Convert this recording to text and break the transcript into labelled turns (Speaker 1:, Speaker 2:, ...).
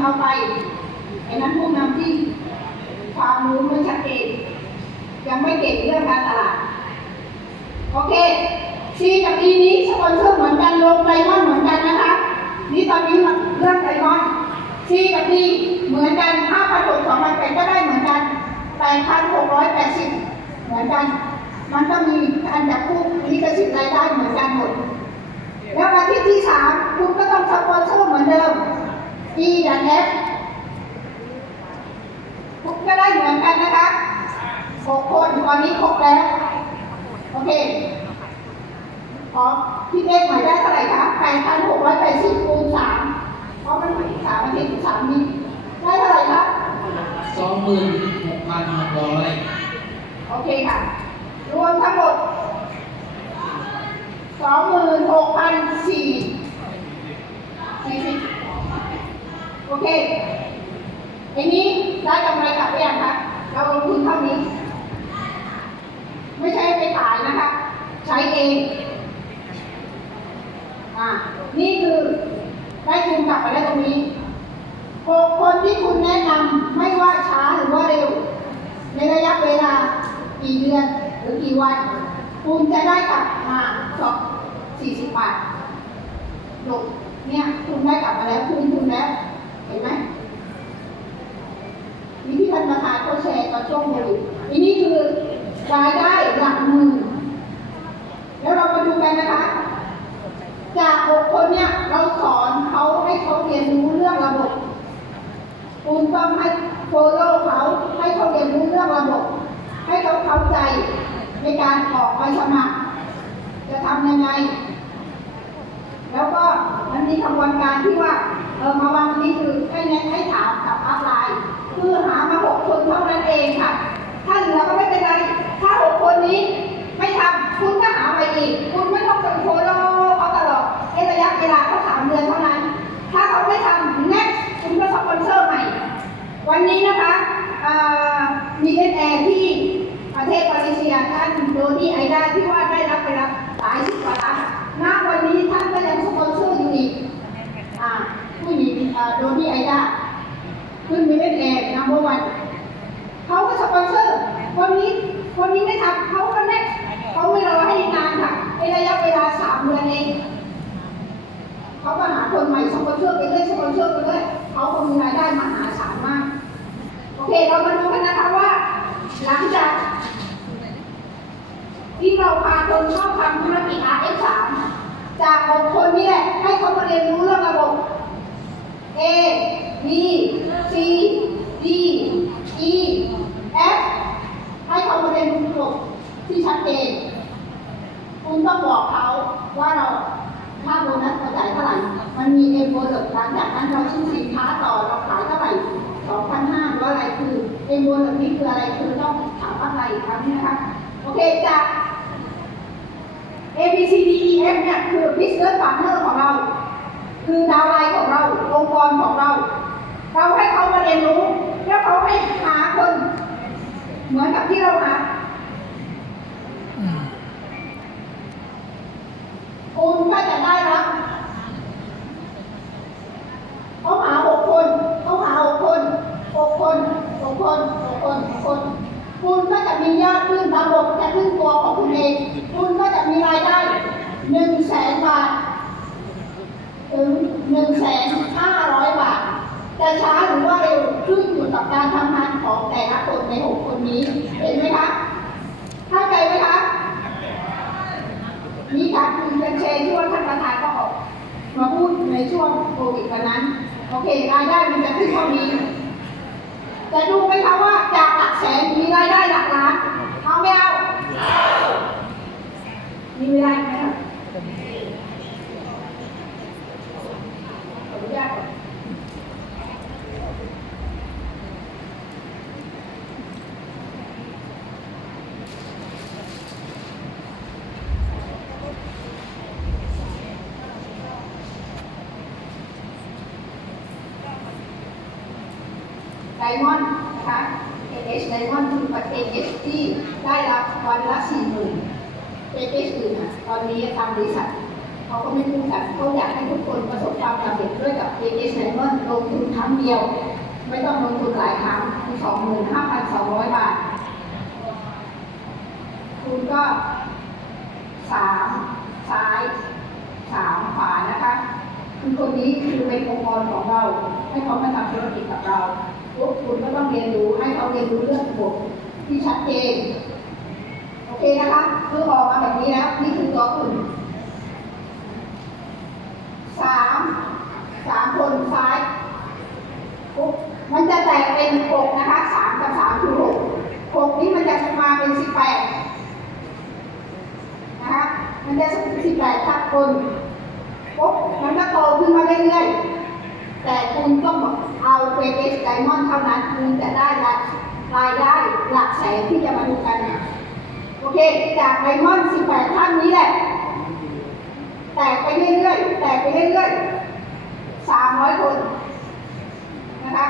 Speaker 1: เอาไปไอ้นั้นผู้นำที่ความรู้ไม่ชัดเจนยังไม่เก่งเรื่องการตลาด โอเค C กับ D นี้สปอนเซอร์เหมือนกันลงไดมอนเหมือนกันนะคะ นี่ตอนนี้เรื่องไดมอนด์ C กับ D เหมือนกัน5,600 2,800ก็ได้เหมือนกัน8,680 เหมือนกัน มันก็มีการจับคู่ลิขสิทธิ์รายได้เหมือนกันหมด แล้วอาทิตย์ที่สามคุณก็ต้องสปอนเซอร์เหมือนเดิม E และ F คุณก็ได้เหมือนกันนะคะหกคนตอนนี้ครบแล้ว โอเคขอพี่เลขใหม่ได้เท่าไหร่คะแปดพันหกร้อยแปดสิบคูณสามเพราะมันสามอาทิตย์สามนี้ได้เท่าไหร่คะ
Speaker 2: สองหมื่นหกพันหกร้อย
Speaker 1: โอเคค่ะ รวมทั้งหมดสองหมื่นหกพันสี่สี่สิบ โอเคอันนี้ได้กำไรกลับไปยังคะเราลงทุนเท่านี้ ไม่ใช่ไปขายนะคะ ใช้เองอ่านี่คือได้ทุนกลับไปได้ตรงนี้หกคนที่คุณแนะนำไม่ว่าช้าหรือว่าเร็ว ในระยะเวลากี่เดือนหรือกี่วัน คุณจะได้กลับมาสองสี่สิบบาทจบเนี่ยคุณได้กลับมาแล้วคุณคุณแล้ว เห็นไหมมีที่ท่านประธานเขาแชร์ตอนช่วงโควิดอันนี้คือรายได้หลักหมื่นแล้วเรามาดูกันนะคะ จากหกคนเนี่ยเราสอนเขาให้เขาเรียนรู้เรื่องระบบคุณต้องให้โฟโล่เขาให้เขาเรียนรู้เรื่องระบบ ให้เขาเข้าใจในการออกใบสมัคร จะทำยังไง แล้วก็มันมีกระบวนการที่ว่า เออมาวางนี้คือให้แนะให้ถามกับอัพไลน์คือหามาหกคนเท่านั้นเองค่ะถ้าเหลือก็ไม่เป็นไร ถ้าหกคนนี้ไม่ทำคุณก็หาไปอีก คุณไม่ต้องเป็นโฟโล่เขาตลอดไอ้ระยะเวลาเขาสามเดือนเท่านั้น ถ้าเขาไม่ทำ next คุณก็สปอนเซอร์ใหม่ วันนี้นะคะมีเอแอร์ที่ประเทศมาเลเซียท่านโดนี่ไอดาที่ว่าได้รับไปรับหลายสิบกว่าล้านณวันนี้ท่านก็ยังสปอนเซอร์อยู่อีกอ่าผู้หญิงอ่าโดนี่ไอดาขึ้นมีเอแอร์นัมเบอร์วันเขาก็สปอนเซอร์คนนี้คนนี้ไม่ทำเขาก็แน่เขาไม่รอให้นานค่ะในระยะเวลาสามเดือนเอง เขาก็หาคนใหม่สปอนเซอร์ไปเรื่อยสปอนเซอร์ไป เขาคงมีรายได้มหาศาลมาก โอเค เรามาดูกันนะคะว่า หลังจาก ที่เราพาคนเข้าทำธุรกิจ RF3 จากหกคนนี้แหละ ให้เขามาเรียนรู้เรื่องระบบ A B C D E F ให้เขามาเรียนรู้ระบบที่ชัดเจนคุณต้องบอกเขาว่าเราค่าโบนัส เราจ่ายเท่าไหร่มันมีเอ็มโบนัสหลังจากนั้นเราซื้อสินค้าต่อเราขายเท่าไหร่สองพันห้าร้อยอะไรคือเอ็มโบนัสนี้คืออะไรคือต้องถามอะไรอีกครั้งนี้นะคะโอเคจาก A B C D E F เนี่ยคือ business partner ของเรา คือดาวไลน์ของเราองค์กรของเรา เราให้เขามาเรียนรู้ แล้วเขาให้หาคน เหมือนกับที่เราหา คุณก็จะได้รับเขาหาหกคนเขาหาหกคนหกคนหกคนหก นคน คุณก็จะมียอดขึ้นระบบจะขึ้นตัวของคุณเอง คุณก็จะมีรายได้หนึ่งแสนบาท ถึงหนึ่งแสนห้าร้อยบาท จะช้าหรือว่าเร็วขึ้นอยู่กับการทำงานของแต่ละคนในหกคนนี้ เห็นไหมคะ เข้าใจไหมคะมีการคุยกันเชนที่ว่าท่านประธานก็ออกมาพูดในช่วงโควิดวันนั้น โอเค รายได้มันจะขึ้นเท่านี้ จะดูไหมคะว่าจากหลักแสนมีรายได้หลักล้านเอาไม่เอา มีเวลาอีกไหมคะขออนุญาตก่อนได มอนด์นะคะ AH ไดมอนด์คือประเทศ AH ที่ได้รับวันละสี่หมื่นเป็นอื่นอะตอนนี้ทางบริษัทเขาก็ไม่พูดกันเขาอยากให้ทุกคนประสบความสำเร็จด้วยกับ a s ไ m o n ลงทุนครั้งเดียว ไม่ต้องลงทุนหลายครั้งคือสองหมื่นห้าพันสองร้อยบาท คุณก็สามซ้ายสามขวานะคะ คือคนนี้คือเป็นองค์กรของเรา ให้เขามาทำธุรกิจกับเรา พวกคุณก็ต้องเรียนรู้ให้เขาเรียนรู้เรื่องระบบที่ชัดเจน โอเคนะคะคือออกมาแบบนี้แล้วนี่คือตัวคุณสามสามคนซ้ายปุ๊บมันจะแตกเป็นหกนะคะสามกับสามคือหกหกนี้มันจะมาเป็นสิบแปดนะคะมันจะสิบแปดทับคนปุ๊บมันก็โตขึ้นมาเรื่อยๆแต่คุณต้อง เอาเป็นเอสไดมอนด์เท่านั้นคุณจะได้รายรายได้หลักแสนที่จะมาดูกันโอเค จากไดมอนด์18ท่านนี้แหละ แตกไปเรื่อยๆ แตกไปเรื่อยๆ300 คนนะคะ